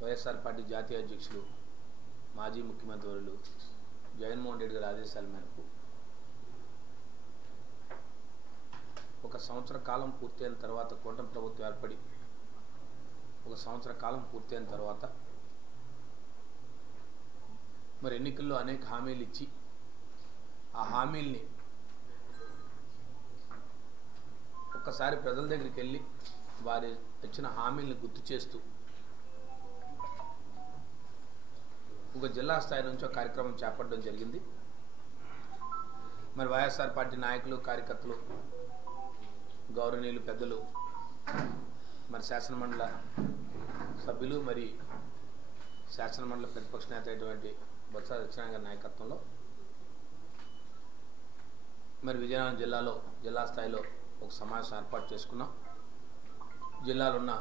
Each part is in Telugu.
వైఎస్ఆర్ పార్టీ జాతీయ అధ్యక్షులు మాజీ ముఖ్యమంత్రి వర్యులు జగన్మోహన్ రెడ్డి గారి ఆదేశాల మేరకు ఒక సంవత్సర కాలం పూర్తయిన తర్వాత కూటమి ప్రభుత్వం ఏర్పడి ఒక సంవత్సర కాలం పూర్తయిన తర్వాత మరి ఎన్నికల్లో అనేక హామీలు ఇచ్చి ఆ హామీల్ని ఒక్కసారి ప్రజల దగ్గరికి వెళ్ళి వారి ఇచ్చిన హామీల్ని గుర్తు చేస్తూ ఒక జిల్లా స్థాయి నుంచి ఒక కార్యక్రమం చేపట్టడం జరిగింది. మరి వైఎస్ఆర్ పార్టీ నాయకులు కార్యకర్తలు గౌరవనీయులు పెద్దలు మరి శాసనమండలి సభ్యులు మరి శాసనమండలి ప్రతిపక్ష నేత అయినటువంటి బొత్స సత్యనారాయణ గారి నాయకత్వంలో మరి విజయనగరం జిల్లాలో జిల్లా స్థాయిలో ఒక సమావేశం ఏర్పాటు చేసుకున్నాం. జిల్లాలో ఉన్న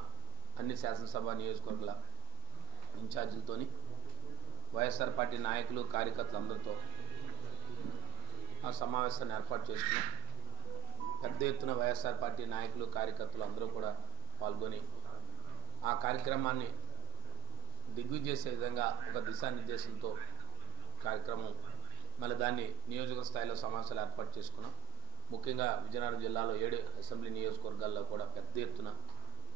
అన్ని శాసనసభ నియోజకవర్గాల ఇన్ఛార్జీలతోని వైఎస్ఆర్ పార్టీ నాయకులు కార్యకర్తలు అందరితో ఆ సమావేశాన్ని ఏర్పాటు చేసుకున్నాం. పెద్ద ఎత్తున వైఎస్ఆర్ పార్టీ నాయకులు కార్యకర్తలు అందరూ కూడా పాల్గొని ఆ కార్యక్రమాన్ని దిగ్విజయం చేసే విధంగా ఒక దిశానిర్దేశంతో కార్యక్రమం మళ్ళీ దాన్ని నియోజకవర్గ స్థాయిలో సమావేశాలు ఏర్పాటు చేసుకున్నాం. ముఖ్యంగా విజయనగరం జిల్లాలో 7 అసెంబ్లీ నియోజకవర్గాల్లో కూడా పెద్ద ఎత్తున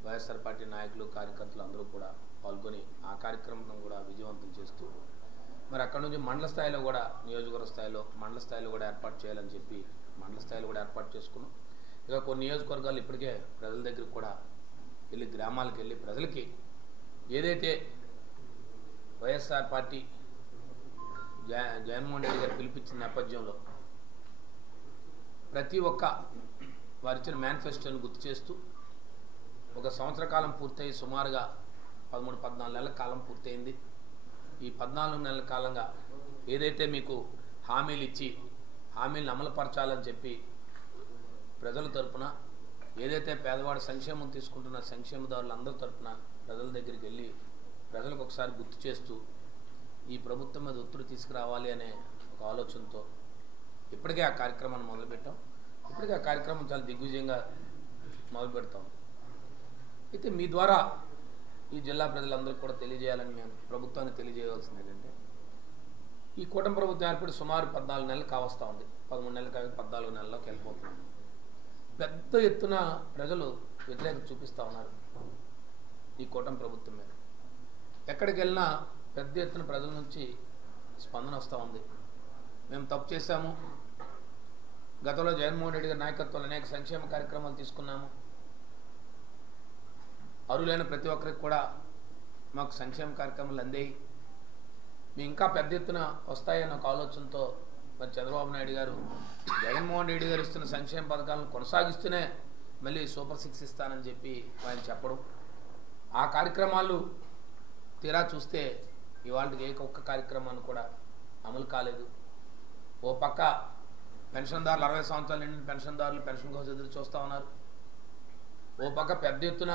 వైఎస్ఆర్ పార్టీ నాయకులు కార్యకర్తలు అందరూ కూడా పాల్గొని ఆ కార్యక్రమం కూడా విజయవంతం చేస్తూ మరి అక్కడ నుంచి మండల స్థాయిలో కూడా నియోజకవర్గ స్థాయిలో మండల స్థాయిలో కూడా ఏర్పాటు చేయాలని చెప్పి మండల స్థాయిలో కూడా ఏర్పాటు చేసుకున్నాం. ఇక కొన్ని నియోజకవర్గాలు ఇప్పటికే ప్రజల దగ్గరికి కూడా వెళ్ళి గ్రామాలకు వెళ్ళి ప్రజలకి ఏదైతే వైఎస్ఆర్ పార్టీ జగన్మోహన్ రెడ్డి గారు పిలిపించిన నేపథ్యంలో ప్రతి ఒక్క వారిచ్చిన మేనిఫెస్టోని గుర్తు చేస్తూ ఒక సంవత్సర కాలం పూర్తయి సుమారుగా 13-14 నెలల కాలం పూర్తయింది. ఈ 14 నెలల కాలంగా ఏదైతే మీకు హామీలు ఇచ్చి హామీలను అమలుపరచాలని చెప్పి ప్రజల తరపున ఏదైతే పేదవాడి సంక్షేమం తీసుకుంటున్న సంక్షేమదారులందరి తరపున ప్రజల దగ్గరికి వెళ్ళి ప్రజలకు ఒకసారి గుర్తు చేస్తూ ఈ ప్రభుత్వం మీద ఒత్తిడి తీసుకురావాలి అనే ఒక ఆలోచనతో ఇప్పటికే ఆ కార్యక్రమాన్ని మొదలుపెట్టాం. ఇప్పటికే ఆ కార్యక్రమం చాలా దిగ్విజయంగా మొదలు పెడతాం. అయితే మీ ద్వారా ఈ జిల్లా ప్రజలందరూ కూడా తెలియజేయాలని మేము ప్రభుత్వాన్ని తెలియజేయవలసింది ఏంటంటే ఈ కూటమి ప్రభుత్వం ఏర్పడి సుమారు 14 నెలలు కావస్తూ ఉంది. 13 నెలలు కాదు 14 నెలల్లోకి వెళ్ళిపోతున్నాం. పెద్ద ఎత్తున ప్రజలు వ్యతిరేకత చూపిస్తూ ఉన్నారు ఈ కూటమి ప్రభుత్వం మీద. ఎక్కడికి వెళ్ళినా పెద్ద ఎత్తున ప్రజల నుంచి స్పందన వస్తూ ఉంది. మేము తప్పు చేశాము, గతంలో జగన్మోహన్ రెడ్డి గారి నాయకత్వంలో అనేక సంక్షేమ కార్యక్రమాలు తీసుకున్నాము, అరులైన ప్రతి ఒక్కరికి కూడా మాకు సంక్షేమ కార్యక్రమాలు అందేయి, మీ ఇంకా పెద్ద ఎత్తున వస్తాయన్న ఒక ఆలోచనతో మరి చంద్రబాబు నాయుడు గారు జగన్మోహన్ రెడ్డి గారు ఇస్తున్న సంక్షేమ పథకాలను కొనసాగిస్తూనే మళ్ళీ సూపర్ 6 ఇస్తానని చెప్పి ఆయన చెప్పడం, ఆ కార్యక్రమాలు తీరా చూస్తే ఇవాళకి ఒక్క కార్యక్రమాన్ని కూడా అమలు కాలేదు. ఓ పక్క పెన్షన్దారులు 60 సంవత్సరాలు నిండిన పెన్షన్దారులు పెన్షన్ కోసం ఎదురు చూస్తూ ఉన్నారు. ఓ పక్క పెద్ద ఎత్తున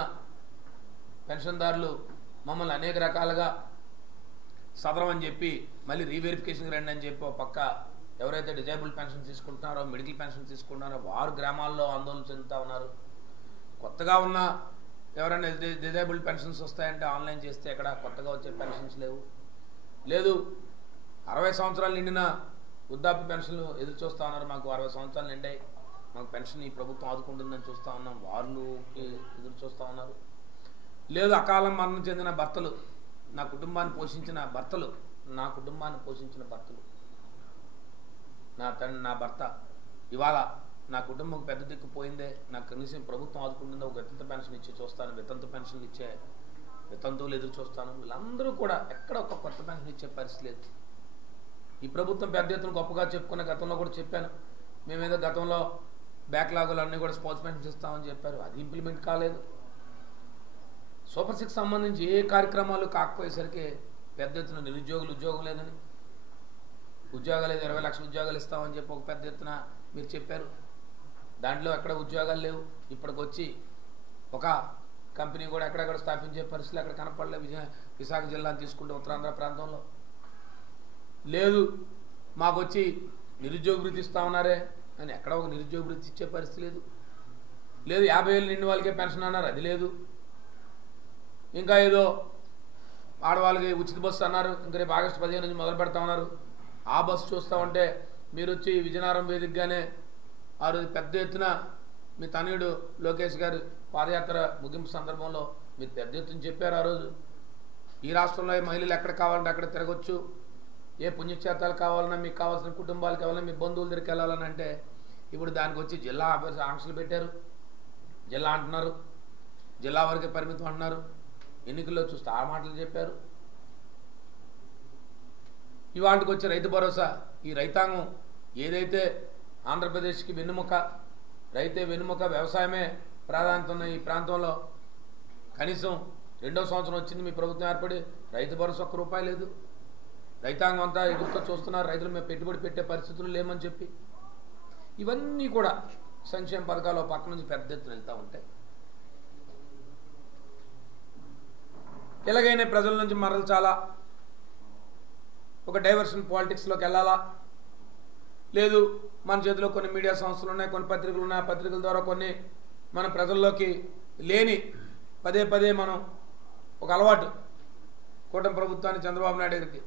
పెన్షన్దారులు మమ్మల్ని అనేక రకాలుగా సదరం అని చెప్పి మళ్ళీ రీవెరిఫికేషన్కి రండి అని చెప్పి ఓ పక్క ఎవరైతే డిజేబుల్ పెన్షన్ తీసుకుంటున్నారో మెడికల్ పెన్షన్ తీసుకుంటున్నారో వారు గ్రామాల్లో ఆందోళన చెందుతూ ఉన్నారు. కొత్తగా ఉన్న ఎవరైనా డిజేబుల్ పెన్షన్స్ వస్తాయంటే ఆన్లైన్ చేస్తే ఎక్కడ కొత్తగా వచ్చే పెన్షన్స్ లేవు. లేదు 60 సంవత్సరాలు నిండిన వృద్ధాప్య పెన్షన్లు ఎదురు చూస్తూ ఉన్నారు. మాకు 60 సంవత్సరాలు నిండాయి, మాకు పెన్షన్ ఈ ప్రభుత్వం ఆదుకుంటుందని చూస్తూ ఉన్నాం, వాళ్ళు ఎదురు చూస్తూ ఉన్నారు. లేదు అకాలం మరణం చెందిన భర్తలు, నా కుటుంబాన్ని పోషించిన భర్తలు, నా భర్త ఇవాళ నా కుటుంబం పెద్ద దిక్కు పోయిందే, నాకు కనీసం ప్రభుత్వం ఆదుకుంటుందో ఒక వితంతు పెన్షన్ ఇచ్చి చూస్తాను, వితంతు పెన్షన్లు ఇచ్చే వితంతువులు ఎదురు చూస్తాను. వీళ్ళందరూ కూడా ఎక్కడ ఒక కొత్త పెన్షన్ ఇచ్చే పరిస్థితి లేదు. ఈ ప్రభుత్వం పెద్ద ఎత్తున గొప్పగా చెప్పుకున్న గతంలో కూడా చెప్పాను, మేమేదో గతంలో బ్యాక్లాగులు అన్నీ కూడా స్పోర్ట్స్ పెన్షన్ ఇస్తామని చెప్పారు, అది ఇంప్లిమెంట్ కాలేదు. సూపర్ 6 సంబంధించి ఏ కార్యక్రమాలు కాకపోయేసరికి పెద్ద ఎత్తున నిరుద్యోగులు ఉద్యోగం లేదని, ఉద్యోగాలు 20 లక్షల ఉద్యోగాలు ఇస్తామని చెప్పి ఒక పెద్ద ఎత్తున మీరు చెప్పారు. దాంట్లో ఎక్కడ ఉద్యోగాలు లేవు. ఇప్పటికొచ్చి ఒక కంపెనీ కూడా ఎక్కడెక్కడ స్థాపించే పరిస్థితులు ఎక్కడ కనపడలేదు. విశాఖ జిల్లాను తీసుకుంటే ఉత్తరాంధ్ర ప్రాంతంలో లేదు. మాకు వచ్చి నిరుద్యోగ వృత్తి ఇస్తామన్నారే అని ఎక్కడ ఒక నిరుద్యోగ వృత్తి ఇచ్చే పరిస్థితి లేదు. 50,000 నిండి వాళ్ళకే పెన్షన్ అన్నారు, అది లేదు. ఇంకా ఏదో ఆడవాళ్ళకి ఉచిత బస్సు అన్నారు, ఇంకా రేపు ఆగస్టు 15 నుంచి మొదలు పెడతామన్నారు. ఆ బస్సు చూస్తూ ఉంటే మీరు వచ్చి విజయనగరం వేదికగానే ఆ రోజు పెద్ద ఎత్తున మీ తనయుడు లోకేష్ గారు పాదయాత్ర ముగింపు సందర్భంలో మీరు పెద్ద ఎత్తున చెప్పారు. ఆ రోజు ఈ రాష్ట్రంలో మహిళలు ఎక్కడ కావాలంటే అక్కడ తిరగొచ్చు, ఏ పుణ్యక్షేత్రాలు కావాలన్నా, మీకు కావాల్సిన కుటుంబాలు కావాలన్నా, మీ బంధువుల దగ్గరికి వెళ్ళాలని అంటే ఇప్పుడు దానికి వచ్చి జిల్లా ఆంక్షలు పెట్టారు. జిల్లా అంటున్నారు, జిల్లా వరకే పరిమితం అంటున్నారు. ఎన్నికల్లో చూస్తే ఆ మాటలు చెప్పారు. ఇవాళకి వచ్చే రైతు భరోసా, ఈ రైతాంగం ఏదైతే ఆంధ్రప్రదేశ్కి వెన్నుముక, రైతే వెన్నుముక, వ్యవసాయమే ప్రాధాన్యత ఉన్న ఈ ప్రాంతంలో కనీసం 2వ సంవత్సరం వచ్చింది మీ ప్రభుత్వం ఏర్పడి, రైతు భరోసా ఒక్క రూపాయి లేదు. రైతాంగం అంతా ఎదురుతో చూస్తున్నారు, రైతులు మేము పెట్టుబడి పెట్టే పరిస్థితులు లేమని చెప్పి. ఇవన్నీ కూడా సంక్షేమ పథకాలు పక్క నుంచి పెద్ద ఎత్తున వెళ్తూ ఉంటాయి. ఎలాగైనా ప్రజల నుంచి మరల్చాలా, ఒక డైవర్షన్ పాలిటిక్స్లోకి వెళ్ళాలా, లేదు మన చేతిలో కొన్ని మీడియా సంస్థలు ఉన్నాయి, కొన్ని పత్రికలు ఉన్నాయి, ఆ పత్రికల ద్వారా కొన్ని మన ప్రజల్లోకి లేని పదే మనం ఒక అలవాటు, కూటమి ప్రభుత్వాన్ని చంద్రబాబు నాయుడు గారికి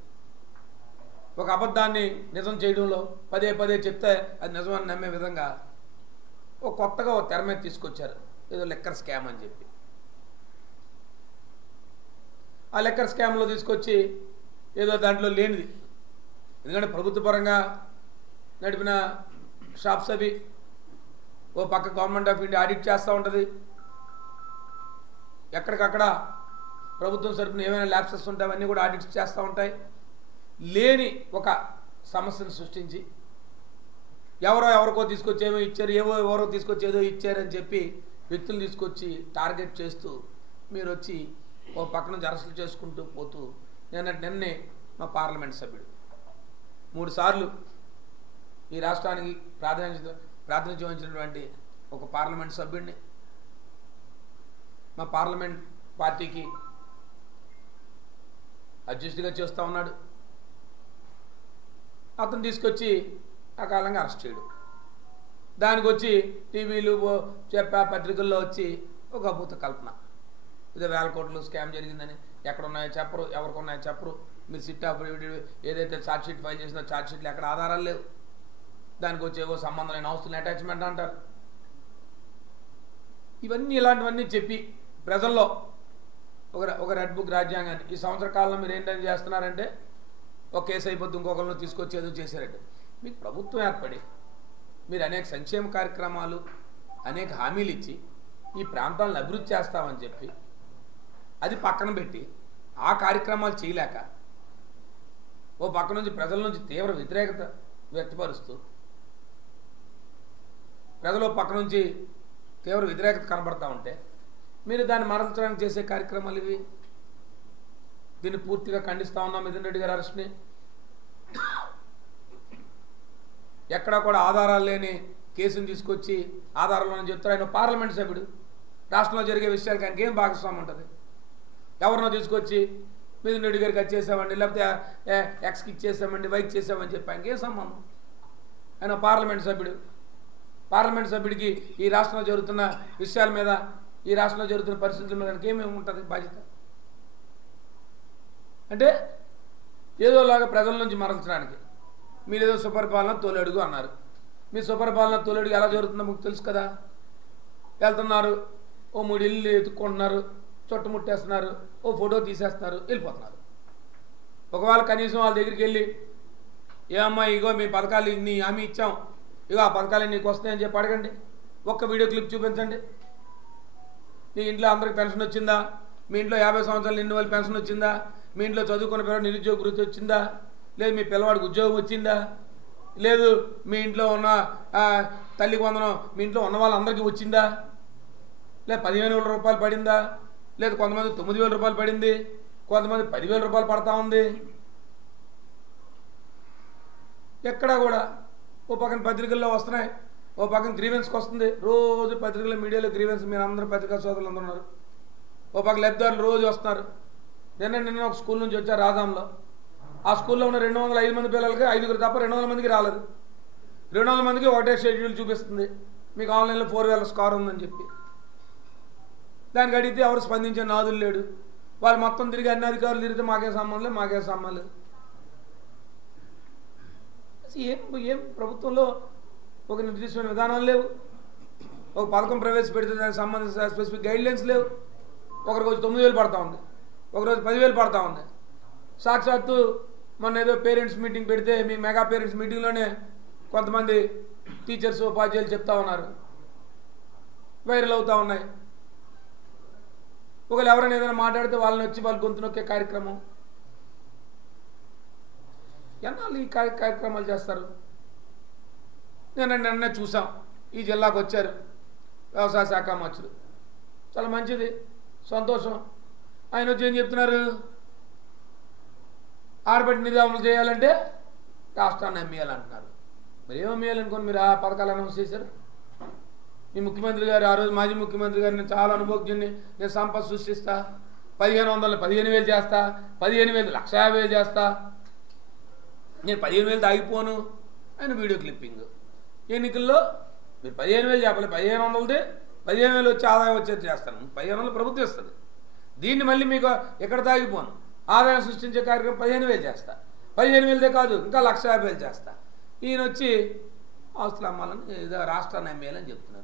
ఒక అబద్ధాన్ని నిజం చేయడంలో పదే చెప్తే అది నిజమని నమ్మే విధంగా ఒక కొత్తగా ఒక తెర మీద తీసుకొచ్చారు, ఏదో లెక్కర్ స్కామ్ అని చెప్పి. ఆ లెక్కర్ స్కామ్లో తీసుకొచ్చి ఏదో దాంట్లో లేనిది, ఎందుకంటే ప్రభుత్వ పరంగా నడిపిన షాప్స్ అవి, ఓ పక్క గవర్నమెంట్ ఆఫ్ ఇండియా ఆడిట్ చేస్తూ ఉంటుంది, ఎక్కడికక్కడ ప్రభుత్వం సరుకుని ఏమైనా ల్యాప్సెస్ ఉంటాయి అవన్నీ కూడా ఆడిట్స్ చేస్తూ ఉంటాయి. లేని ఒక సమస్యను సృష్టించి ఎవరికో తీసుకొచ్చి ఏమో ఇచ్చారు, ఎవరో తీసుకొచ్చి ఏదో ఇచ్చారని చెప్పి వ్యక్తులు తీసుకొచ్చి టార్గెట్ చేస్తూ మీరు వచ్చి ఓ పక్క నుంచి అరెస్టులు చేసుకుంటూ పోతూ నిన్నే మా పార్లమెంట్ సభ్యుడు 3 సార్లు ఈ రాష్ట్రానికి ప్రాతినిధ్యం వహించినటువంటి ఒక పార్లమెంట్ సభ్యుడిని మా పార్లమెంట్ పార్టీకి అధ్యక్షుడిగా చేస్తూ ఉన్నాడు. అతను తీసుకొచ్చి అకాలంగా అరెస్ట్ చేయడు. దానికి వచ్చి టీవీలు పత్రికల్లో వచ్చి ఒక అభూత కల్పన, ఇదే 1000 కోట్లు స్కామ్ జరిగిందని. ఎక్కడున్నాయో చెప్పరు, ఎవరికి ఉన్నాయో చెప్పరు. మీరు సిట్ ఏదైతే ఛార్జ్షీట్ ఫైల్ చేసినా ఛార్జ్షీట్లు ఎక్కడ ఆధారాలు లేవు. దానికి వచ్చేవో సంబంధం లేని ఆస్తులు అటాచ్మెంట్ అంటారు. ఇవన్నీ ఇలాంటివన్నీ చెప్పి ప్రజల్లో ఒక రెడ్ బుక్ రాజ్యాంగాన్ని ఈ సంవత్సర కాలంలో మీరు ఏంటని చేస్తున్నారంటే ఒక కేసు అయిపోద్ది, ఇంకొకరిని తీసుకొచ్చి ఏదో చేశారంటే. మీకు ప్రభుత్వం ఏర్పడి మీరు అనేక సంక్షేమ కార్యక్రమాలు, అనేక హామీలు ఇచ్చి ఈ ప్రాంతాలను అభివృద్ధి చేస్తామని చెప్పి అది పక్కన పెట్టి ఆ కార్యక్రమాలు చేయలేక ఓ పక్క నుంచి ప్రజల నుంచి తీవ్ర వ్యతిరేకత వ్యక్తపరుస్తూ ప్రజలు పక్క నుంచి తీవ్ర వ్యతిరేకత కనబడతా ఉంటే మీరు దాన్ని మరల్చడానికి చేసే కార్యక్రమాలు ఇవి. దీన్ని పూర్తిగా ఖండిస్తా ఉన్నాం. మిథున్ రెడ్డి గారి అరెస్ట్ని ఎక్కడా కూడా ఆధారాలు లేని కేసుని తీసుకొచ్చి ఆధారాలను చెప్తారు. ఆయన పార్లమెంట్ సభ్యుడు, రాష్ట్రంలో జరిగే విషయాలకి ఆయనకి ఏం భాగస్వామ్యం ఉంటుంది? ఎవరినో తీసుకొచ్చి మిథున్ రెడ్డి గారికి అది చేసామండి, లేకపోతే ఎక్స్కి ఇచ్చేసామండి, వైకి చేసామని చెప్పి ఆయనకి ఏం సంబంధం? ఆయన పార్లమెంట్ సభ్యుడు. పార్లమెంట్ సభ్యుడికి ఈ రాష్ట్రంలో జరుగుతున్న విషయాల మీద, ఈ రాష్ట్రంలో జరుగుతున్న పరిస్థితుల మీద ఆయనకి ఏమేమి ఉంటుంది బాధ్యత? అంటే ఏదోలాగా ప్రజల నుంచి మరల్చడానికి మీరు ఏదో సుపరిపాలన తొలడుగు అన్నారు. మీ సుపరిపాలన తొలడుగు ఎలా జరుగుతుందో మీకు తెలుసు కదా. వెళ్తున్నారు, ఓ 3 ఇళ్ళు ఎత్తుక్కుంటున్నారు, చుట్టుముట్టేస్తున్నారు, ఓ ఫోటో తీసేస్తున్నారు, వెళ్ళిపోతున్నారు. ఒకవేళ కనీసం వాళ్ళ దగ్గరికి వెళ్ళి ఏమమ్మా ఇగో మీ పథకాలు ఇన్ని హామీ ఇచ్చాం, ఇగో ఆ పథకాలు నీకు వస్తాయని చెప్పి అడగండి. ఒక్క వీడియో క్లిప్ చూపించండి. నీ ఇంట్లో అందరికి పెన్షన్ వచ్చిందా? మీ ఇంట్లో 50 సంవత్సరాలు నిండిన వాళ్ళు పెన్షన్ వచ్చిందా? మీ ఇంట్లో చదువుకున్న పిల్లవాడు నిరుద్యోగ వృత్తి వచ్చిందా? లేదు మీ పిల్లవాడికి ఉద్యోగం వచ్చిందా? లేదు మీ ఇంట్లో ఉన్న తల్లికి వందనం మీ ఇంట్లో ఉన్న వాళ్ళందరికీ వచ్చిందా? లేదు 15,000 రూపాయలు పడిందా? లేదు కొంతమంది 9,000 రూపాయలు పడింది, కొంతమంది 10,000 రూపాయలు పడతా ఉంది. ఎక్కడా కూడా ఓ పక్కన పత్రికల్లో వస్తున్నాయి, ఓ పక్కన గ్రీవెన్స్కి వస్తుంది. రోజు పత్రికల్లో మీడియాలో గ్రీవెన్స్, మీరు అందరూ పత్రికా సోదరులు అందరూ ఉన్నారు. ఓ పక్క లబ్ధిదారులు రోజు వస్తున్నారు. నిన్న ఒక స్కూల్ నుంచి వచ్చారు రాజాంలో. ఆ స్కూల్లో ఉన్న 205 మంది పిల్లలకి 5 తప్ప 200 మందికి రాలేదు. 200 మందికి ఒకటే షెడ్యూల్ చూపిస్తుంది, మీకు ఆన్లైన్లో 4 వేల స్కోర్ ఉందని చెప్పి. దానికి అడిగితే ఎవరు స్పందించే నాదులు లేడు. వాళ్ళు మొత్తం తిరిగి అన్ని అధికారులు తిరిగితే మాకేం సంబంధం లేదు. ఏం ప్రభుత్వంలో ఒక నిర్దిష్టమైన విధానాలు లేవు. ఒక పథకం ప్రవేశపెడితే దానికి సంబంధించిన స్పెసిఫిక్ గైడ్లైన్స్ లేవు. ఒకరోజు 9,000 పడతా ఉంది, ఒకరోజు 10,000 పడతా ఉంది. సాక్షాత్తు మొన్న ఏదో పేరెంట్స్ మీటింగ్ పెడితే మీ మెగా పేరెంట్స్ మీటింగ్లోనే కొంతమంది టీచర్స్ ఉపాధ్యాయులు చెప్తా ఉన్నారు, వైరల్ అవుతూ ఉన్నాయి. ఒకవేళ ఎవరైనా ఏదైనా మాట్లాడితే వాళ్ళని వచ్చి వాళ్ళు గొంతు నొక్కే కార్యక్రమం. ఎన్నాళ్ళు ఈ కార్యక్రమాలు చేస్తారు? నిన్న చూసాం, ఈ జిల్లాకు వచ్చారు వ్యవసాయ శాఖ మంత్రులు. చాలా మంచిది, సంతోషం. ఆయన వచ్చి ఏం చెప్తున్నారు? ఆర్బిట్ నిధి అమలు చేయాలంటే రాష్ట్రాన్ని అమ్మేయాలంటున్నారు. మరి ఏం అమ్మేయాలనుకోని మీరు ఆ పథకాలు అనౌన్స్ చేశారు? మీ ముఖ్యమంత్రి గారు ఆ రోజు, మాజీ ముఖ్యమంత్రి గారు, నేను చాలా అనుభవజ్ఞుని, నేను సంపద సృష్టిస్తా, 1500 15,000 చేస్తా, 15,000 1,50,000 చేస్తా, నేను 15,000 ఆగిపోను ఆయన వీడియో క్లిప్పింగ్. ఎన్నికల్లో మీరు 15,000 చెప్పాలి, 1,500ది 15,000 వచ్చి ఆదాయం వచ్చేది చేస్తాను. 1,500 ప్రభుత్వం ఇస్తుంది. దీన్ని మళ్ళీ మీకు ఎక్కడ తాగిపోను, ఆదాయం సృష్టించే కార్యక్రమం 15,000 చేస్తా, 15,000దే కాదు ఇంకా 1,50,000 చేస్తా. ఈయన వచ్చి ఆస్తులు అమ్మాలని, ఏదో రాష్ట్రాన్ని అమ్మేయాలని చెప్తున్నారు.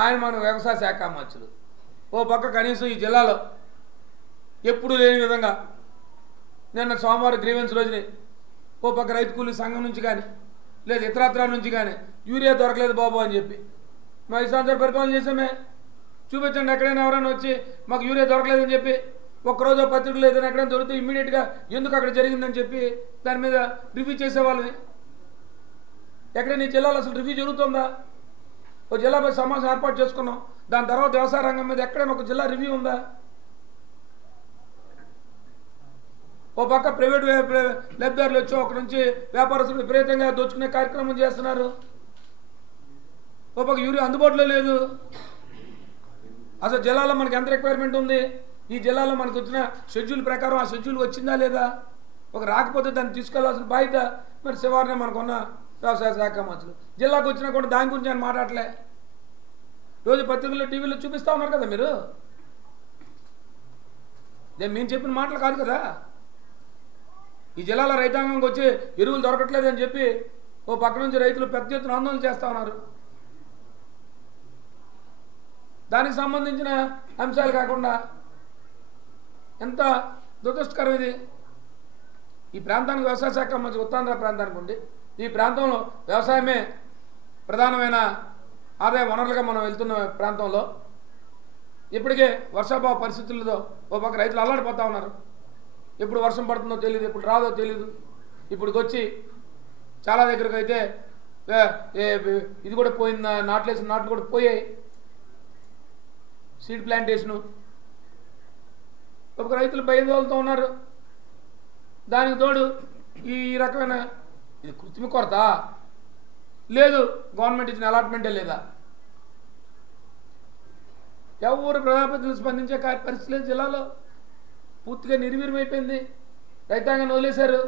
ఆయన మన వ్యవసాయ శాఖ మంత్రులు. ఓ పక్క కనీసం ఈ జిల్లాలో ఎప్పుడు లేని విధంగా నిన్న సోమవారం గ్రీవెన్స్ రోజుని ఓ పక్క రైతు కూలీ సంఘం నుంచి కానీ లేదు ఇతరత్రా నుంచి కానీ యూరియా దొరకలేదు బాబు అని చెప్పి మా ఇష్టాంతర పరిపాలన చేసామే. చూపించండి ఎక్కడైనా ఎవరైనా వచ్చి మాకు యూరియా దొరకలేదని చెప్పి, ఒక్కరోజు పత్రికలు ఏదైనా ఎక్కడైనా దొరికితే ఇమ్మీడియట్గా ఎందుకు అక్కడ జరిగిందని చెప్పి దాని మీద రివ్యూ చేసేవాళ్ళని. ఎక్కడైనా ఈ జిల్లాలో అసలు రివ్యూ జరుగుతుందా? ఓ జిల్లాపై సమావేశం ఏర్పాటు చేసుకున్నాం, దాని తర్వాత వ్యవసాయ రంగం మీద ఎక్కడైనా ఒక జిల్లా రివ్యూ ఉందా? ఓ పక్క ప్రైవేట్ లబ్ధిదారులు వచ్చి ఒక నుంచి వ్యాపారస్తులు విపరీతంగా దోచుకునే కార్యక్రమం చేస్తున్నారు. ఓ పక్క యూరియా అందుబాటులో లేదు. అసలు జిల్లాలో మనకి ఎంత రిక్వైర్మెంట్ ఉంది, ఈ జిల్లాలో మనకు వచ్చిన షెడ్యూల్ ప్రకారం ఆ షెడ్యూల్ వచ్చిందా లేదా, ఒక రాకపోతే దాన్ని తీసుకెళ్లాల్సిన బాధ్యత మరి శివారినే మనకున్న వ్యవసాయ శాఖ మంత్రులు. జిల్లాకు వచ్చినా కూడా దాని గురించి నేను మాట్లాడలే. రోజు పత్రికల్లో టీవీలో చూపిస్తూ ఉన్నారు కదా మీరు. మేము చెప్పిన మాటలు కాదు కదా. ఈ జిల్లాలో రైతాంగంకి వచ్చి ఎరువులు దొరకట్లేదని చెప్పి ఓ పక్క నుంచి రైతులు పెద్ద ఎత్తున ఆందోళన చేస్తూ ఉన్నారు. దానికి సంబంధించిన అంశాలు కాకుండా ఎంత దురదృష్టకరం ఇది. ఈ ప్రాంతానికి వ్యవసాయ శాఖ మంచి ఉత్తరాంధ్ర ప్రాంతానికి ఉండి, ఈ ప్రాంతంలో వ్యవసాయమే ప్రధానమైన ఆదాయ వనరులుగా మనం వెళ్తున్న ప్రాంతంలో ఇప్పటికే వర్షాభావ పరిస్థితులతో ఓ పక్క రైతులు అల్లాడిపోతూ ఉన్నారు. ఎప్పుడు వర్షం పడుతుందో తెలియదు, ఎప్పుడు రాదో తెలియదు. ఇప్పుడు వచ్చి చాలా దగ్గరకు అయితే ఇది కూడా పోయింది, నాట్లేసిన నాట్లు కూడా పోయాయి, సీడ్ ప్లాంటేషను. ఒక రైతులు భయదోలుతూ ఉన్నారు. దానికి తోడు ఈ రకమైన ఇది కృత్రిమ కొరత లేదు, గవర్నమెంట్ ఇచ్చిన అలాట్మెంటే లేదా, ఎవరు ప్రజాప్రతినిధులు స్పందించే పరిస్థితి లేదు. జిల్లాలో పూర్తిగా నిర్వీర్యమైపోయింది. రైతాంగాన్ని వదిలేశారు.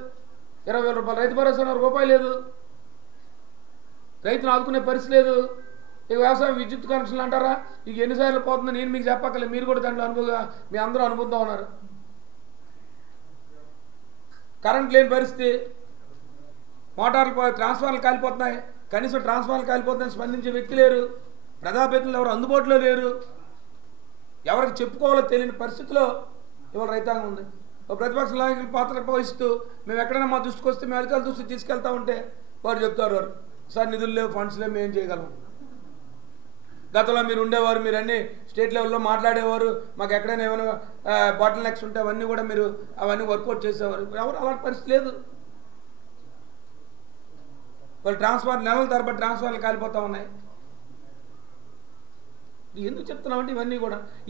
20,000 రూపాయలు రైతు భరోసా, రూపాయి లేదు. రైతును ఆదుకునే పరిస్థితి లేదు. ఇక వ్యవసాయం విద్యుత్ కనెక్షన్లు అంటారా, ఇక ఎన్నిసార్లు పోతుందో నేను మీకు చెప్పక్కర్లేదు, మీరు కూడా దాంట్లో మీ అందరూ అనుభూతం ఉన్నారు. కరెంట్ లేని పరిస్థితి, మోటార్లు ట్రాన్స్ఫార్మర్లు కాలిపోతున్నాయి, కనీసం ట్రాన్స్ఫార్మర్లు కాలిపోతున్నాయని స్పందించే వ్యక్తి లేరు. ప్రజాప్రతినిధులు ఎవరు అందుబాటులో లేరు. ఎవరికి చెప్పుకోవాలో తెలియని పరిస్థితిలో ఇవాళ రైతాంగం ఉంది. ప్రతిపక్ష నాయకుల పాత్ర పోషిస్తూ మేము ఎక్కడైనా మా దృష్టికి వస్తే మేము అధికారుల దృష్టికి తీసుకెళ్తా ఉంటే వారు చెప్తారు, సార్ నిధులు లేవు, ఫండ్స్ లేవు, మేము ఏం చేయగలం. గతంలో మీరు ఉండేవారు, మీరు అన్ని స్టేట్ లెవెల్లో మాట్లాడేవారు, మాకు ఎక్కడైనా ఏమైనా బాటిల్ నెక్స్ ఉంటే అవన్నీ కూడా మీరు అవన్నీ వర్కౌట్ చేసేవారు. ఎవరు అలాంటి పరిస్థితి లేదు. వాళ్ళు ట్రాన్స్ఫార్మర్ నెలల తరబడి ట్రాన్స్ఫార్మర్లు కాలిపోతూ ఉన్నాయి. ఎందుకు చెప్తున్నామంటే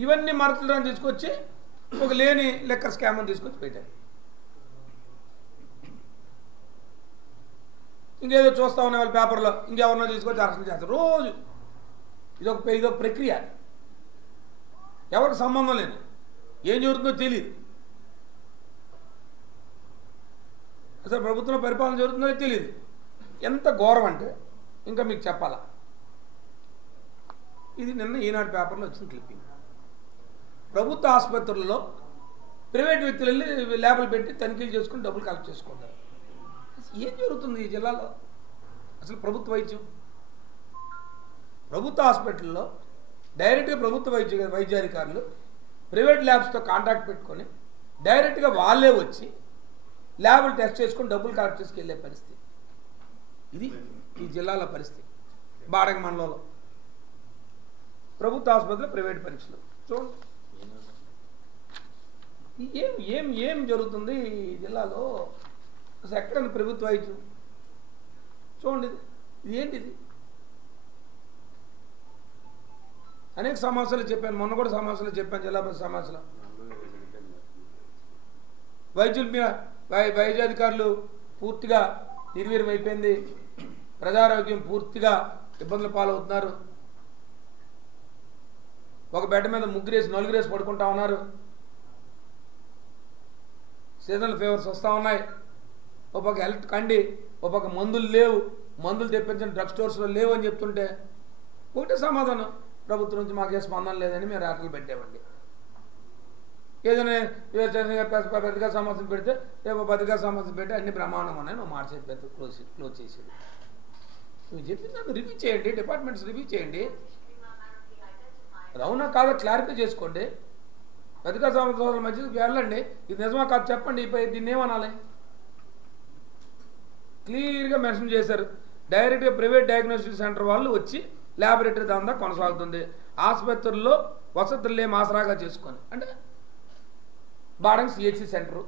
ఇవన్నీ మార్చులను తీసుకొచ్చి ఒక లేని లెక్కర్ స్కామ్ అని తీసుకొచ్చి పెట్టారు. ఇంకేదో చూస్తూ ఉన్నాయి వాళ్ళ పేపర్లో, ఇంకెవరినో తీసుకొచ్చి అరెస్ట్ చేస్తారు రోజు. ఇదొక ప్రక్రియ, ఎవరికి సంబంధం లేదు, ఏం జరుగుతుందో తెలియదు. అసలు ప్రభుత్వంలో పరిపాలన జరుగుతుందో తెలియదు. ఎంత ఘోరం అంటే ఇంకా మీకు చెప్పాలా. ఇది నిన్న ఈనాడు పేపర్లో వచ్చిన క్లిప్పింగ్. ప్రభుత్వ ఆసుపత్రుల్లో ప్రైవేట్ వ్యక్తులు వెళ్ళి ల్యాబులు పెట్టి తనిఖీలు చేసుకుని డబ్బులు కలెక్ట్ చేసుకుంటారు. ఏం జరుగుతుంది ఈ జిల్లాలో? అసలు ప్రభుత్వ వైద్యం, ప్రభుత్వ హాస్పిటల్లో డైరెక్ట్గా ప్రభుత్వ వైద్యాధికారులు ప్రైవేట్ ల్యాబ్స్తో కాంటాక్ట్ పెట్టుకొని డైరెక్ట్గా వాళ్ళే వచ్చి ల్యాబులు టెస్ట్ చేసుకొని డబ్బులు కలెక్ట్ చేసుకెళ్ళే పరిస్థితి. ఇది ఈ జిల్లాలో పరిస్థితి. బాడంగ మండలంలో ప్రభుత్వ ఆసుపత్రిలో ప్రైవేట్ పరీక్షలు చూడండి. ఏం ఏం ఏం జరుగుతుంది ఈ జిల్లాలో? అసలు ఎక్కడైనా ప్రభుత్వ వైద్యం చూడండి. ఇది ఏంటిది? అనేక సమావేశాలు చెప్పాను, మొన్న కూడా సమావేశాలు చెప్పాను, జిల్లా పరిషత్ సమావేశంలో. వైద్యుల మీద వైద్యాధికారులు పూర్తిగా నిర్వీర్యం అయిపోయింది, ప్రజారోగ్యం పూర్తిగా ఇబ్బందుల పాలవుతున్నారు. ఒక బెడ్ మీద 3 4 పడుకుంటా ఉన్నారు. సీజనల్ ఫీవర్స్ వస్తూ ఉన్నాయి. ఒక పక్క హెల్త్ కండి, ఒక పక్క మందులు లేవు, మందులు తెప్పించిన డ్రగ్ స్టోర్స్లో లేవు అని చెప్తుంటే ఒకటే సమాధానం, ప్రభుత్వం నుంచి మాకే స్పందన లేదని మేము రాటలు పెట్టామండి. ఏదైనా పత్రికా సమస్యలు పెడితే రేపు పత్రికా సమస్యలు పెట్టి అన్ని ప్రమాణం ఉన్నాయి, నువ్వు మార్చేది పెద్ద క్లోజ్ చేసేది. నువ్వు చెప్పింది నన్ను రివ్యూ చేయండి, డిపార్ట్మెంట్స్ రివ్యూ చేయండి, అవునా కాదా క్లారిఫై చేసుకోండి. పత్రికా సమస్యల మధ్యకి వెళ్ళండి, ఇది నిజమా కాదు చెప్పండి, దీన్ని ఏమనాలి? క్లియర్గా మెన్షన్ చేశారు. డైరెక్ట్గా ప్రైవేట్ డయాగ్నోస్టిక్ సెంటర్ వాళ్ళు వచ్చి ల్యాబొరేటరీ దందా కొనసాగుతుంది. ఆసుపత్రుల్లో వసతులు ఏం ఆసరాగా చేసుకొని, అంటే బాడంగ సిహెచ్సి సెంటరు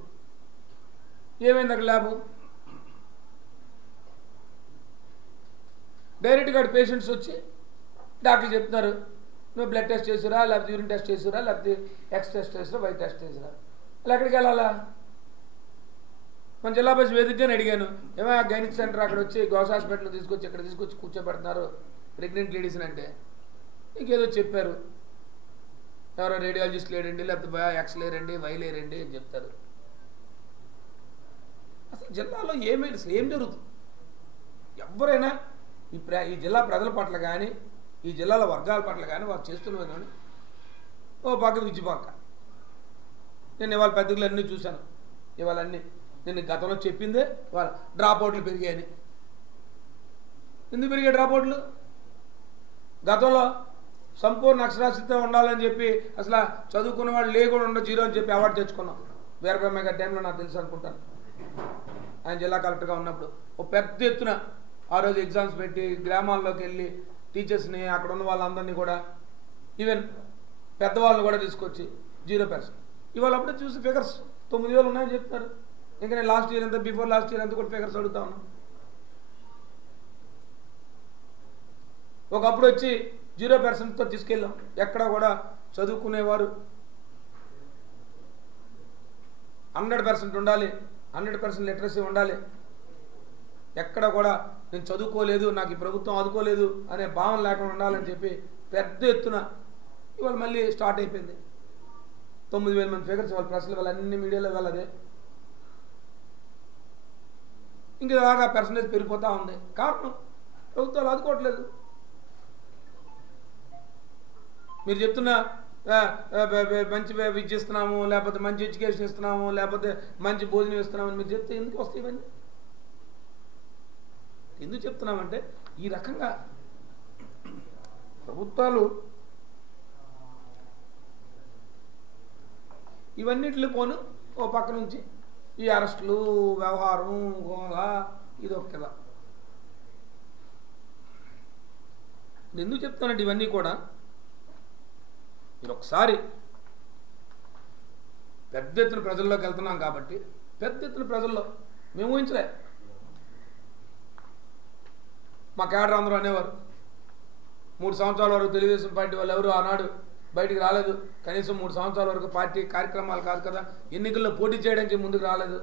ఏమైంది అక్కడ ల్యాబు? డైరెక్ట్గా పేషెంట్స్ వచ్చి డాక్టర్లు చెప్తున్నారు, నువ్వు బ్లడ్ టెస్ట్ చేసిరా, లేకపోతే యూరిన్ టెస్ట్ చేసిరా, లేకపోతే ఎక్స్ టెస్ట్ చేసిరా, వై టెస్ట్ చేసిరా, అలా ఎక్కడికి వెళ్ళాలా? మన జిల్లా పరిషత్ వేదికగానే అడిగాను, ఏమైనా గైనిక్ సెంటర్ అక్కడ వచ్చి గౌస్ హాస్పిటల్ తీసుకొచ్చి ఇక్కడ తీసుకొచ్చి కూర్చోబెడుతున్నారు ప్రెగ్నెంట్ లేడీస్ని అంటే ఇంకేదో చెప్పారు, ఎవరో రేడియాలజిస్ట్ లేరండి, లేకపోతే ఎక్స్ లేరండి, వై లేరండి అని చెప్తారు. అసలు జిల్లాలో ఏం జరుగుతుంది? ఎవరైనా ఈ జిల్లా ప్రజల పట్ల కానీ ఈ జిల్లాల వర్గాల పట్ల కానీ వారు చేస్తున్నవి కానీ ఓ పక్క విజ్జిపక్క. నేను ఇవాళ పత్రికలు అన్నీ చూశాను, ఇవాళ అన్నీ నేను గతంలో చెప్పిందే వాళ్ళ డ్రాప్ అవుట్లు పెరిగాయని. ఎందుకు పెరిగాయి డ్రాప్ అవుట్లు? గతంలో సంపూర్ణ అక్షరాస్యత ఉండాలని చెప్పి అసలు చదువుకున్న వాళ్ళు లేకుండా 0 అని చెప్పి అవార్డు తెచ్చుకున్నాం. వీరబ్రహ్మ గారి టైంలో నాకు తెలుసు అనుకుంటాను, ఆయన జిల్లా కలెక్టర్గా ఉన్నప్పుడు. ఓ పెద్ద ఎత్తున ఆ రోజు ఎగ్జామ్స్ పెట్టి గ్రామాల్లోకి వెళ్ళి టీచర్స్ని అక్కడ ఉన్న వాళ్ళందరినీ కూడా ఈవెన్ పెద్దవాళ్ళని కూడా తీసుకొచ్చి 0%. ఇవాళ అప్పుడే చూసి ఫిగర్స్ 9,000 ఉన్నాయని చెప్తున్నారు. ఇంకా నేను లాస్ట్ ఇయర్ ఎంత, బిఫోర్ లాస్ట్ ఇయర్ ఎంత కూడా ఫిగర్స్ అడుగుతా ఉన్నాను. ఒకప్పుడు వచ్చి 0%తో తీసుకెళ్ళాం. ఎక్కడ కూడా చదువుకునేవారు 100% ఉండాలి, 100% లిటరసీ ఉండాలి. ఎక్కడ కూడా నేను చదువుకోలేదు, నాకు ఈ ప్రభుత్వం ఆదుకోలేదు అనే భావన లేకుండా ఉండాలని చెప్పి పెద్ద ఎత్తున ఇవాళ మళ్ళీ స్టార్ట్ అయిపోయింది. 9,000 మంది ఫిగర్స్ వాళ్ళ ప్రెస్లో, వాళ్ళ అన్ని మీడియాలో వెళ్ళదే. ఇంకా బాగా పర్సంటేజ్ పెరిగిపోతూ ఉంది. కారణం ప్రభుత్వాలు ఆదుకోవట్లేదు. మీరు చెప్తున్న మంచి విద్య ఇస్తున్నాము, లేకపోతే మంచి ఎడ్యుకేషన్ ఇస్తున్నాము, లేకపోతే మంచి భోజనం ఇస్తున్నాము అని మీరు చెప్తే ఎందుకు వస్తాయి ఇవన్నీ? ఎందుకు చెప్తున్నామంటే ఈ రకంగా ప్రభుత్వాలు ఇవన్నిటిలో పోను ఓ పక్క నుంచి ఈ అరెస్టులు, వ్యవహారం, గోళ, ఇది ఒక కదా. ఎందుకు చెప్తానంటే ఇవన్నీ కూడా మీరు ఒకసారి పెద్ద ఎత్తున ప్రజల్లోకి వెళ్తున్నాం కాబట్టి, పెద్ద ఎత్తున ప్రజల్లో మేము ఊహించలే. మా కేడర్ అందరూ అనేవారు 3 సంవత్సరాల వరకు తెలుగుదేశం పార్టీ వాళ్ళు ఎవరు ఆనాడు బయటికి రాలేదు, కనీసం 3 సంవత్సరాల వరకు పార్టీ కార్యక్రమాలు కాదు కదా, ఎన్నికల్లో పోటీ చేయడానికి ముందుకు రాలేదు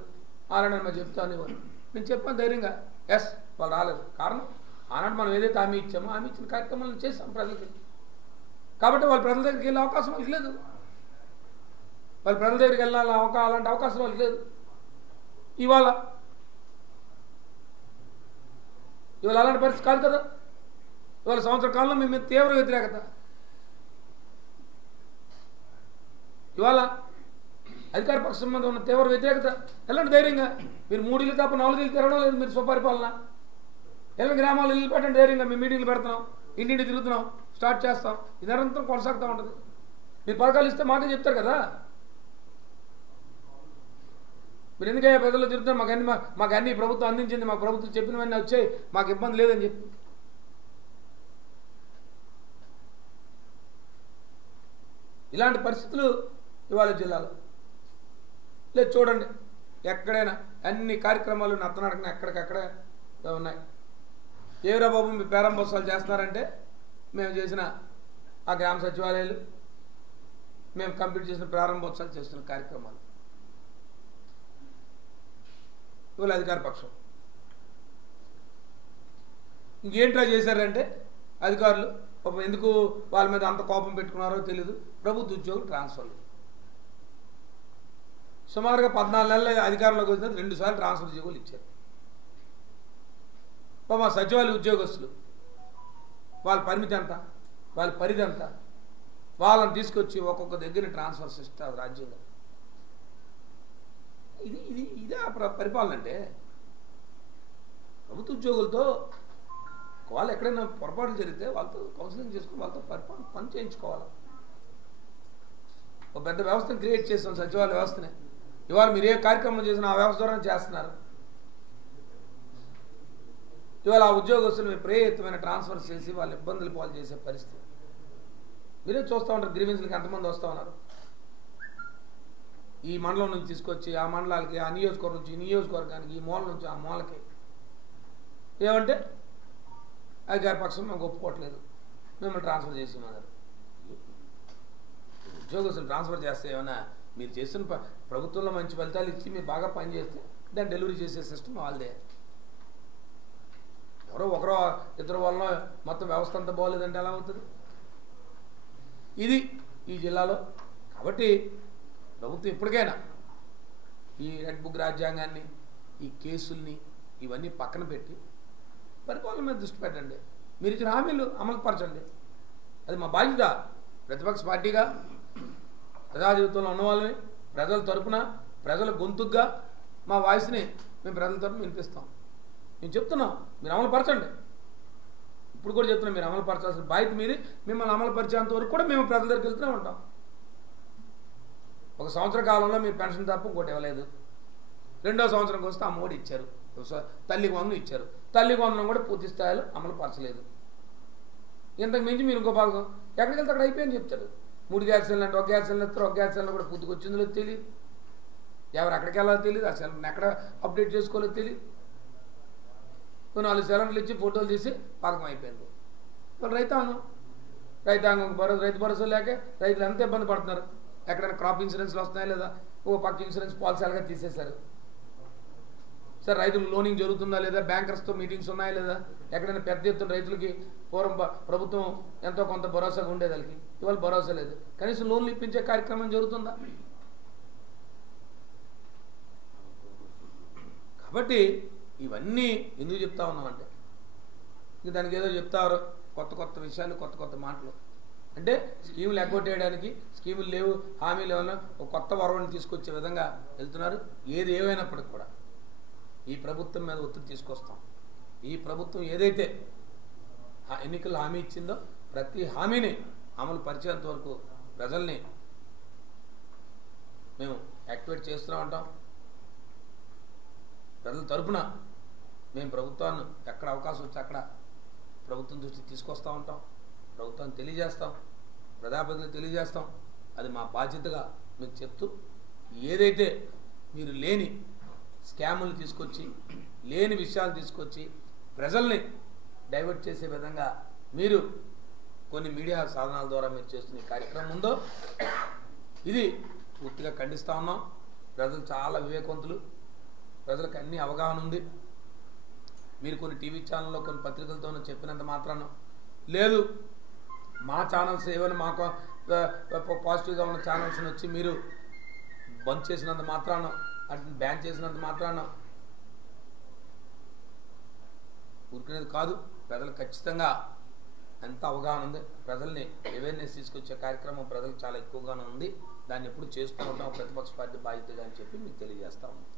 ఆనాడు మేము చెప్తా అనేవారు. నేను చెప్పాను ధైర్యంగా. ఎస్, వాళ్ళు రాలేదు. కారణం ఆనాడు మనం ఏదైతే హామీ ఇచ్చామో హామీ ఇచ్చిన కార్యక్రమాలను చేసాం ప్రజలకి. కాబట్టి వాళ్ళు ప్రజల దగ్గరికి వెళ్ళే అవకాశం వాళ్ళకి లేదు. వాళ్ళు ప్రజల దగ్గరికి వెళ్ళాలి అలాంటి అవకాశం వాళ్ళకి లేదు. ఇవాళ అలాంటి పరిస్థితి కాదు కదా. ఇవాళ సంవత్సర కాలంలో మేము తీవ్ర వ్యతిరేకత. ఇవాళ అధికార పక్షం మీద ఉన్న తీవ్ర వ్యతిరేకత. ఎలాంటి ధైర్యంగా మీరు 3 ఇళ్ళు తప్ప 4 ఇళ్ళు తిరగడం లేదు. మీరు స్వపరిపాలన ఎలాంటి గ్రామాలు ఇల్లు పెట్టండి ధైర్యంగా. మేము మీటింగ్లు పెడుతున్నాం, ఇంటింటి తిరుగుతున్నాం, స్టార్ట్ చేస్తాం. ఇది నిరంతరం కొనసాగుతూ ఉంటుంది. మీరు పథకాలు ఇస్తే మాకే చెప్తారు కదా. మీరు ఎందుకయ్యా ప్రజల్లో తిరుగుతారు? మాకు అన్ని ప్రభుత్వం అందించింది, మాకు ప్రభుత్వం చెప్పినవన్నీ వచ్చాయి, మాకు ఇబ్బంది లేదని చెప్పి. ఇలాంటి పరిస్థితులు ఇవాళ జిల్లాలో లేదు. చూడండి, ఎక్కడైనా అన్ని కార్యక్రమాలు నత్తనడకన ఎక్కడికక్కడే ఉన్నాయి. ఏవరా బాబు మీ ప్రారంభోత్సవాలు చేస్తున్నారంటే మేము చేసిన ఆ గ్రామ సచివాలయాలు, మేము కంప్లీట్ చేసిన ప్రారంభోత్సవాలు చేస్తున్న కార్యక్రమాలు. ఇవాళ అధికార పక్షం ఇంకేంట్రా చేశారంటే అధికారులు పాపం ఎందుకు వాళ్ళ మీద అంత కోపం పెట్టుకున్నారో తెలీదు. ప్రభుత్వ ఉద్యోగులు ట్రాన్స్ఫర్లు సుమారుగా 14 నెలల అధికారంలోకి వచ్చిన 2 సార్లు ట్రాన్స్ఫర్ ఉద్యోగులు ఇచ్చారు. మా సచివాలయ ఉద్యోగస్తులు వాళ్ళ పరిమితి ఎంత, వాళ్ళ పరిధి ఎంత, వాళ్ళని తీసుకొచ్చి ఒక్కొక్క దగ్గర ట్రాన్స్ఫర్ సిస్టమ్ రాజ్యంగా. ఇదే పరిపాలన అంటే. ప్రభుత్వ ఉద్యోగులతో వాళ్ళు ఎక్కడైనా పొరపాట్లు జరిగితే వాళ్ళతో కౌన్సిలింగ్ చేసుకుని వాళ్ళతో పరిపాలన పని చేయించుకోవాలి. ఒక పెద్ద వ్యవస్థను క్రియేట్ చేస్తాం, సచివాలయ వ్యవస్థనే. ఇవాళ మీరు ఏ కార్యక్రమం చేసినా ఆ వ్యవస్థ ద్వారా చేస్తున్నారు. ఇవాళ ఆ ఉద్యోగస్తులు విపరీతమైన ట్రాన్స్ఫర్ చేసి వాళ్ళు ఇబ్బందులు పాలు చేసే పరిస్థితి మీరే చూస్తూ ఉంటారు. గ్రీవెన్స్లకి ఎంతమంది వస్తూ ఉన్నారు. ఈ మండలం నుంచి తీసుకొచ్చి ఆ మండలాలకి, ఆ నియోజకవర్గం నుంచి ఈ నియోజకవర్గానికి, ఈ మూల నుంచి ఆ మూలకి. ఏమంటే అధికార పక్షం మేము ఒప్పుకోవట్లేదు, మిమ్మల్ని ట్రాన్స్ఫర్ చేసేమన్నారు. ఉద్యోగస్తులు ట్రాన్స్ఫర్ చేస్తే ఏమన్నా మీరు చేస్తున్న ప్రభుత్వంలో మంచి ఫలితాలు ఇచ్చి మీరు బాగా పనిచేస్తే దాన్ని డెలివరీ చేసే సిస్టమ్ వాళ్ళదే. ఒకరో ఇద్దరు వల్ల మొత్తం వ్యవస్థ అంతా బాగోలేదంటే ఎలా అవుతుంది? ఇది ఈ జిల్లాలో. కాబట్టి ప్రభుత్వం ఇప్పటికైనా ఈ రెడ్ బుక్ రాజ్యాంగాన్ని, ఈ కేసుల్ని ఇవన్నీ పక్కన పెట్టి పరిపాలన మీద దృష్టి పెట్టండి. మీరు ఇచ్చిన హామీలు అమలుపరచండి. అది మా బాధ్యత. ప్రతిపక్ష పార్టీగా ప్రజా జీవితంలో ఉన్నవాళ్ళని, ప్రజల తరపున, ప్రజల గొంతుగ్గా మా వాయిస్ని మేము ప్రజల తరపున వినిపిస్తాం. మేము చెప్తున్నాం, మీరు అమలుపరచండి. ఇప్పుడు కూడా చెప్తున్నాం, మీరు అమలుపరచాల్సిన బాధ్యత మీది. మిమ్మల్ని అమలుపరిచేంత వరకు కూడా మేము ప్రజల దగ్గరికి వెళ్తూనే ఉంటాం. 1 సంవత్సర కాలంలో మీరు పెన్షన్ తప్ప ఇంకోటి ఇవ్వలేదు. 2వ సంవత్సరంకి వస్తే అమ్మఒడి ఇచ్చారు, తల్లికి వందనం ఇచ్చారు. తల్లికి వందనం కూడా పూర్తి స్థాయిలో అమలు పరచలేదు. ఇంతకు మించి మీరు ఇంకో భాగం ఎక్కడికి వెళ్తే అక్కడ అయిపోయింది చెప్తారు. 3 గ్యాస్ సిలిండర్ అంటే 1 గ్యాస్ సిలిండర్ ఇస్తారు. 1 గ్యాస్ సిలిండర్ కూడా పూర్తికి వచ్చిందో తెలియదు. ఎవరు అక్కడికి వెళ్ళాలో తెలియదు. ఆ సిలిండర్ని ఎక్కడ అప్డేట్ చేసుకోవాలో తెలియదు. 4 సిలిండర్లు ఇచ్చి ఫోటోలు తీసి పథకం అయిపోయింది. వాళ్ళు రైతాంగం రైతు భరోసా లేక రైతులు ఎంత ఇబ్బంది పడుతున్నారు. ఎక్కడైనా క్రాప్ ఇన్సూరెన్స్లు వస్తున్నాయా లేదా, ఓ పక్క ఇన్సూరెన్స్ పాలసీలుగా తీసేశారు. సార్ రైతులు లోనింగ్ జరుగుతుందా లేదా, బ్యాంకర్స్తో మీటింగ్స్ ఉన్నాయా లేదా, ఎక్కడైనా పెద్ద ఎత్తున రైతులకి పూర్వం ప్రభుత్వం ఎంతో కొంత భరోసాగా ఉండేది. వాళ్ళకి ఇవాళ భరోసా లేదు. కనీసం లోన్లు ఇప్పించే కార్యక్రమం జరుగుతుందా? కాబట్టి ఇవన్నీ ఎందుకు చెప్తా ఉన్నామంటే, ఇంక దానికి ఏదో చెప్తారు కొత్త విషయాలు, కొత్త మాటలు. అంటే స్కీములు ఎగ్గొట్టేయడానికి, స్కీములు లేవు, హామీలు ఏమన్నా ఒక కొత్త వరవని తీసుకొచ్చే విధంగా వెళ్తున్నారు. ఏది ఏమైనప్పటికి కూడా ఈ ప్రభుత్వం మీద ఒత్తిడి తీసుకొస్తాం. ఈ ప్రభుత్వం ఏదైతే ఎన్నికల్లో హామీ ఇచ్చిందో ప్రతి హామీని అమలు పరిచేంత వరకు ప్రజల్ని మేము యాక్టివేట్ చేస్తూనే ఉంటాం. ప్రజల తరపున మేము ప్రభుత్వాన్ని ఎక్కడ అవకాశం వచ్చి అక్కడ ప్రభుత్వం దృష్టికి తీసుకొస్తూ ఉంటాం. ప్రభుత్వాన్ని తెలియజేస్తాం, ప్రజాప్రతినిధులు తెలియజేస్తాం. అది మా బాధ్యతగా మీకు చెప్తూ, ఏదైతే మీరు లేని స్కాములు తీసుకొచ్చి, లేని విషయాలు తీసుకొచ్చి ప్రజల్ని డైవర్ట్ చేసే విధంగా మీరు కొన్ని మీడియా సాధనాల ద్వారా మీరు చేస్తున్న ఈ కార్యక్రమం ఉందో ఇది పూర్తిగా ఖండిస్తూ ఉన్నాం. ప్రజలు చాలా వివేకవంతులు, ప్రజలకు అన్ని అవగాహన ఉంది. మీరు కొన్ని టీవీ ఛానల్లో కొన్ని పత్రికలతో చెప్పినంత మాత్రాన లేదు, మా ఛానల్స్ ఏమైనా మాకు పాజిటివ్గా ఉన్న ఛానల్స్ని వచ్చి మీరు బంద్ చేసినంత మాత్రాన అంటే బ్యాన్ చేసినంత మాత్రాన ఊరుకునేది కాదు. ప్రజలు ఖచ్చితంగా ఎంత అవగాహన ఉంది, ప్రజల్ని అవేర్నెస్ తీసుకొచ్చే కార్యక్రమం ప్రజలకు చాలా ఎక్కువగానే ఉంది. దాన్ని ఎప్పుడు చేస్తూ ఉంటాం ప్రతిపక్ష పార్టీ బాధ్యతగా అని చెప్పి మీకు తెలియజేస్తా ఉన్నాం.